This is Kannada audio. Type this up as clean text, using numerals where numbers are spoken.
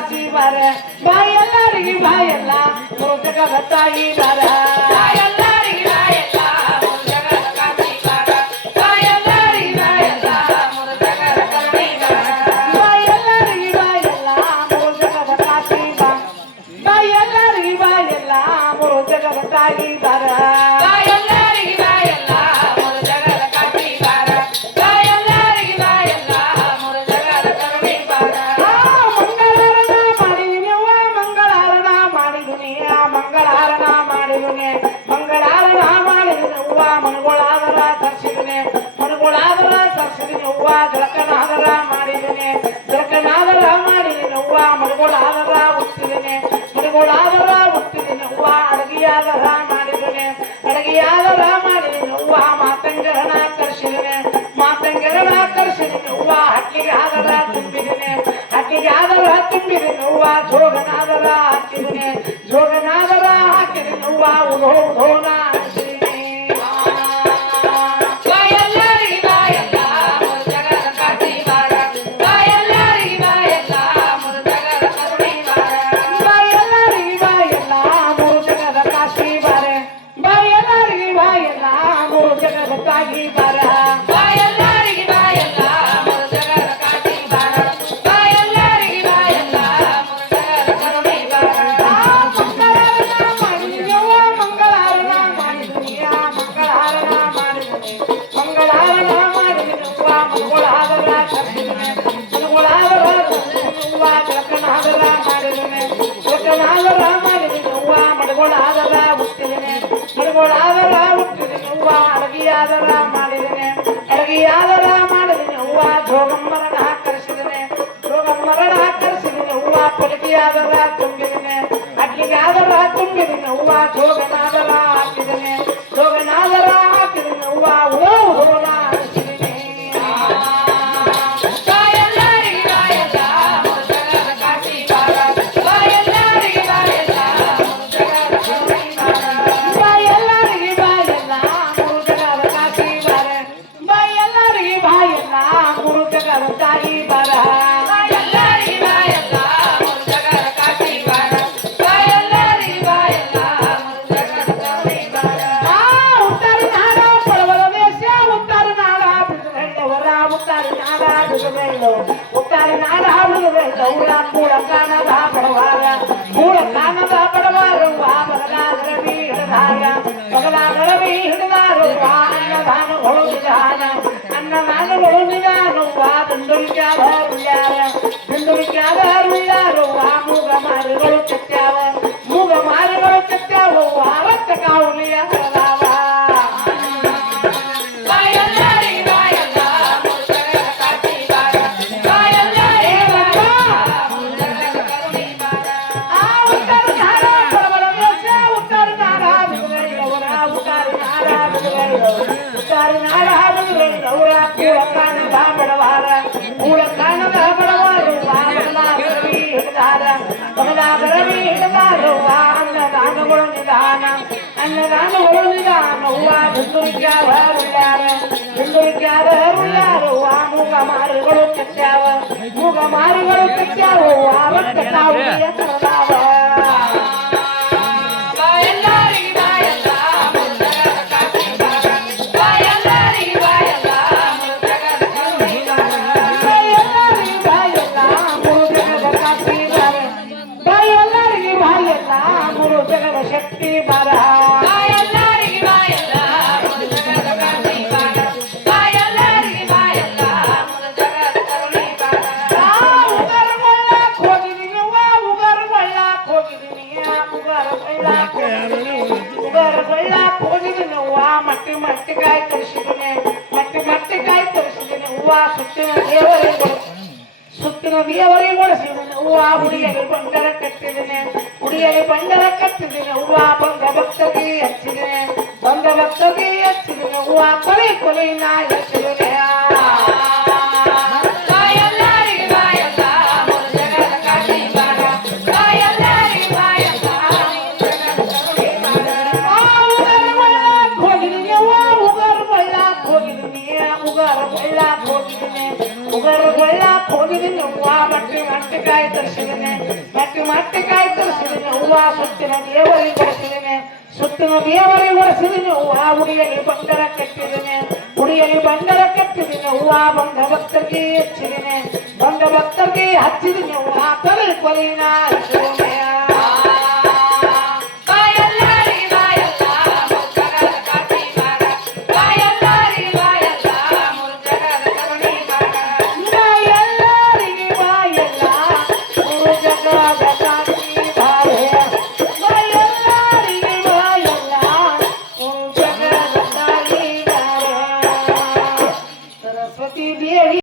ಕಾಸಿ ಬಾರ ಬಾಯಲ್ಲರಿಗೆ ಬಾಯಲ್ಲ ಜಗದ ತಾಯಿ ಬಾರ ಬಾಯಲ್ಲರಿಗೆ ಬಾಯಲ್ಲ ಜಗದ ಕಾಸಿ ಬಾರ ಬಾಯಲ್ಲರಿಗೆ ಬಾಯಲ್ಲ ಜಗದ ಕರುಣಿ ಬಾರ ಬಾಯಲ್ಲರಿಗೆ ಬಾಯಲ್ಲ ಜಗದ ಕಾಸಿ ಬಾರ ಬಾಯಲ್ಲರಿಗೆ ಬಾಯಲ್ಲ ಜಗದ ತಾಯಿ ಬಾರ ಬಾಯಲ್ಲರಿಗೆ ಬಾಯಲ್ಲ ಜಗದ ಕಾಸಿ ಬಾರ ಬಾಯಲ್ಲರಿಗೆ ಬಾಯಲ್ಲ ಜಗದ ಕರುಣಿ ಬಾರ ಮಂಗಳಾರನ ಮಾಡಿದುನಿ ಮಂಗಳಾರನ ಮಾಡಿದುನಿ ಮಂಗಳಾರನ ಮಾಡಿದುನಿ ಹೂವ ಮನಗೊಳಾದರ ತರಿಸಿದುನಿ ಮನಗೊಳಾದರ ತರಿಸಿದುನಿ ಹೂವ ಜಳಕನಾದರ ಮಾಡಿದುನಿ ಜಳಕನಾದರ ಮಾಡಿದಿನಿ ಹೂವ ಮನಗೊಳಾದರ ಹುಟ್ಟಿದಿನಿ ಮನಗೊಳಾದರ ಹುಟ್ಟಿದಿನಿ ಹೂವ ಅಡಗಿಯಾದರ ಮಾಡಿದುನಿ ಅಡಗಿಯಾದರ ಮಾಡಿದಿನಿ ಹೂವ ಮಾತಂಗರನ ತರಿಸಿದಿನಿ ಮಾತಂಗರನ ತರಿಸಿದಿನಿ ಹೂವ ಹಕ್ಕಿಗೆ ಆದರ ತುಂಬಿದಿನಿ ಹಕ್ಕಿಗೆ ಆದರ ತುಂಬಿದಿನಿ ಹೂವ ಜೋಗನಾದರ ಹಾಕಿದಿನಿ ಜೋಗನಾದರ ಹಾಕಿದಿನಿ ಹೂವ ಉಧೋ ಉಧೋನ ಹಚ್ಚಿದಿನಿ ಬಾಯಲ್ಲರಿಗೆ ಬಾಯಲ್ಲ ಜಗದ ಕಾಸಿ ಬಾರ ಬಾಯಲ್ಲರಿಗೆ ಬಾಯಲ್ಲ ಜಗದ ಕರುಣಿ ಬಾರ ಬಾಯಲ್ಲರಿಗೆ ಬಾಯಲ್ಲ ಜಗದ ಕಾಸಿ ಬಾರ ಬಾಯಲ್ಲರಿಗೆ ಬಾಯಲ್ಲ ಜಗದ ತಾಯಿ ಬಾರ ಬಾಯಲ್ಲರಿಗೆ ಬಾಯಲ್ಲ ಜಗದ ಕಾಸಿ ಬಾರ ಬಾಯಲ್ಲರಿಗೆ ಬಾಯಲ್ಲ ಜಗದ ಕರುಣಿ ಬಾರ ಮಂಗಳಾರನ ಮಾಡಿದುನಿ ಮಂಗಳಾರನ ಮಾಡಿದುನಿ ಮಂಗಳಾರನ ಮಾಡಿದುನಿ ಹೂವ ಮನಗೊಳಾದರ ತರಿಸಿದುನಿ ಮನಗೊಳಾದರ ತರಿಸಿದುನಿ ಹೂವ ಜಳಕನಾದರ ಮಾಡಿದುನಿ ಜಳಕನಾದರ ಮಾಡಿದುನಿ ಹೂವ ಮನಗೊಳಾದರ ಹುಟ್ಟಿದಿನಿ ಮನಗೊಳಾದರ ಹುಟ್ಟಿದಿನಿ ಹೂವ ಅಡಗಿಯಾದರ ಮಾಡಿದಿನಿ ಅಡಗಿಯಾದರ ಮಾಡಿದಿನಿ ಹೂವ ಜೋಗಮ್ಮರನ ಕರೆಸಿದಿನಿ ಜೋಗಮ್ಮರನ ಕರೆಸಿದಿನಿ ಹೂವ ಪಲಕಿಯಾದರ ತುಂಬಿದಿನಿ ಅಡ್ಲಿಗಾದರ ತುಂಬಿದಿನಿ ಹೂವ ಜೋಗನಾದರ ಹಾಕಿದಿನಿ ಜೋಗನಾದರ ಹಾಕಿದಿನಿ ಹೂವ ಓದೋನ ಹಚ್ಚಿದಿನಿ ಬಾಯಲ್ಲರಿಗೆ ಬಾಯಲ್ಲ ಜಗದ ಕಾಸಿ ಬಾರ ಬಾಯಲ್ಲರಿಗೆ ಬಾಯಲ್ಲ ಜಗದ ಕರುಣಿ ಬಾರ ಬಾಯಲ್ಲರಿಗೆ ಬಾಯಲ್ಲ ಜಗದ ಕಾಸಿ ಬಾರ ಬಾಯಲ್ಲರಿಗೆ ಬಾಯಲ್ಲ ಜಗದ ತಾಯಿ ಬಾರ ಬಾಯಲ್ಲರಿಗೆ ಬಾಯಲ್ಲ ಜಗದ ಕಾಸಿ ಬಾರ ಬಾಯಲ್ಲರಿಗೆ ಬಾಯಲ್ಲ ಜಗದ ಕರುಣಿ ಬಾರ ಉತ್ತರ ನಾಡ ಪಡವಲ ದೇಶ ಉತ್ತರ ನಾಡ ಬಿಡುಗಡೆಯವರ ಉತ್ತರ ನಾಡ ಬಿಡುಗಡೆಯೋ ಉತ್ತರ ನಾಡ ಬಿಡುಗಡೆಯವರ ಮೂಲ ಕಾನದ ಬಡವಾರ ಮೂಲ ಕಾನದ ಬಡವಾರು ಬಗಲಾಗರವಿ ಹಿಡಿದಾರ ಬಗಲಾಗರವಿ ಹಿಡಿದಾರು ಅನ್ನದಾನಗಳು ನಿಧಾನ ಅನ್ನದಾನಗಳು ನಿಧಾನವ್ವ ದುಂಡುರಿಕ್ಯಾದ ಉಳ್ಳ್ಯಾರ ದುಂಡುರಿಕ್ಯಾದ ಉಳ್ಳ್ಯಾರು ಮೂಗ ಮಾರುಗಳು ಕೆತ್ತ್ಯಾವ ಮೂಗ ಮಾರುಗಳು ಕೆತ್ತ್ಯಾವ ರಕ್ತ ಕಾವುಲಿಯ ಹರದಾವ ಬಾಯಲ್ಲರಿಗೆ ಬಾಯಲ್ಲ ಜಗದ ಕಾಸಿ ಬಾರ ಬಾಯಲ್ಲರಿಗೆ ಬಾಯಲ್ಲ ಜಗದ ಕರುಣಿ ಬಾರ ಉತ್ತರ ನಾಡ ಬಡವರ ದೇಶ ಉತ್ತರ ನಾಡ ಬಿಡುಗಡೆಯವರ ಉತ್ತರ ನಾಡ ಬಿಡುಗಡೆಯವರು ಉತ್ತರ ನಾಡ ಬಿಡುಗಡೆಯವರ ಕೂಳ ಕಾಣದ ಬಡವಾರ ಕೂಳ ಕಾಣದ ಬಡವಾರು ಬಗಲಾಗರವಿ ಹಿಡಿದಾರ ಬಗಲಾಗರವಿ ಹಿಡಿದಾರು ಅನ್ನದಾನಗಳು ನಿಧಾನ ಅನ್ನದಾನಗಳು ನಿಧಾನ ಹೂವ ದುಂದುರಿಕ್ಯಾದ ಉಳ್ಳ್ಯಾರ ದುಂದುರಿಕ್ಯಾದ ಉಳ್ಳ್ಯಾರು ಮೂಗ ಮಾರುಗಳು ಕೆತ್ತ್ಯಾವ ಮೂಗ ಮಾರುಗಳು ಕೆತ್ತ್ಯಾವ ರಕ್ತ ಕಾವುಲಿಯ ಹರದಾವ ಬಾಯಲ್ಲರಿಗೆ ಬಾಯಲ್ಲ ಜಗದ ಕಾಸಿ ಬಾರ ಬಾಯಲ್ಲರಿಗೆ ಬಾಯಲ್ಲ ಜಗದ ಕರುಣಿ ಬಾರ ಬಾಯಲ್ಲರಿಗೆ ಬಾಯಲ್ಲ ಜಗದ ಕಾಸಿ ಬಾರ ಬಾಯಲ್ಲರಿಗೆ ಬಾಯಲ್ಲ ಜಗದ ಶಕ್ತಿ ಬಾರ ಬಾಯಲ್ಲರಿಗೆ ಬಾಯಲ್ಲ ಜಗದ ಕಾಸಿ ಬಾರ ಬಾಯಲ್ಲರಿಗೆ ಬಾಯಲ್ಲ ಜಗದ ಕರುಣಿ ಬಾರ ಉಗರ ಕೊಳ್ಳಾಕ್ ಹೋಗಿದಿನಿ ಉಗರ ಕೊಳ್ಳಾಕ್ ಹೋಗಿದಿನಿ ಉಗರ ಕೊಳ್ಳಾಕ್ ಹೋಗಿದಿನಿ ಹೂವ ಮಟ್ಟಿ ಮಟ್ಟಿಕಾಯಿ ತರಿಸಿದಿನಿ ಮಟ್ಟಿ ಮಟ್ಟಿಕಾಯಿ ತರಿಸಿದಿನಿ ಹೂವ ಸುತ್ತಿನ ದೇವರಿಗೆ ಒಡಿಸಿದಿನಿ ಹೂವ ಹುಡಿಯಲ್ಲಿ ಬಂಡರ ಕಟ್ಟಿದಿನಿ ಹುಡಿಯಲ್ಲಿ ಬಂಡರ ಕಟ್ಟಿದಿನಿ ಹೂವ ಬಂದ ಭಕ್ತಗೆ ಹಚ್ಚಿದಿನಿ ಬಂದ ಭಕ್ತಗೆ ಹಚ್ಚಿದಿನಿ ಹೂವ ಕೊಲೆ ಕೊಲೆ ನಾ ಹಚ್ಚಿದಿನಿ ಬಾಯಲ್ಲರಿಗೆ ಬಾಯಲ್ಲ ಜಗದ ಕಾಸಿ ಬಾರ ಬಾಯಲ್ಲರಿಗೆ ಬಾಯಲ್ಲ ಜಗದ ಕರುಣಿ ಬಾರ ಹೋಗಿದಿನಿ ಉಗರ ಕೊಳ್ಳಾಕ್ ಹೋಗಿದಿನಿ ಉಗರ ಕೊಳ್ಳಾಕ್ ಹೋಗಿದಿನಿ ಹೂವ ಮಟ್ಟಿ ಮಟ್ಟಿಕಾಯಿ ತರಿಸಿದಿನಿ ಮಟ್ಟಕಾಯಿ ತರಿಸಿದೀನಿ ಹೂವ ಸುತ್ತಿನ ದೇವರಿಗೆ ಕೊಡಿಸಿದೀನಿ ಸುತ್ತಿನ ದೇವರಿಗೆ ಕೊಡಿಸಿದೀನಿ ಹೂವ ಉಡಿಯಲ್ಲಿ ಬಂಗಾರ ಕಟ್ಟಿದೀನಿ ಉಡಿಯಲ್ಲಿ ಬಂಗಾರ ಕಟ್ಟಿದೀನಿ ಹೂವ ಬಂದ ಭಕ್ತರಿಗೆ ಹಚ್ಚಿದೀನಿ ಬಂದ ಭಕ್ತರಿಗೆ ಹಚ್ಚಿದೀನಿ ಹೂವ ತಲೆ ಕೊಲಿನ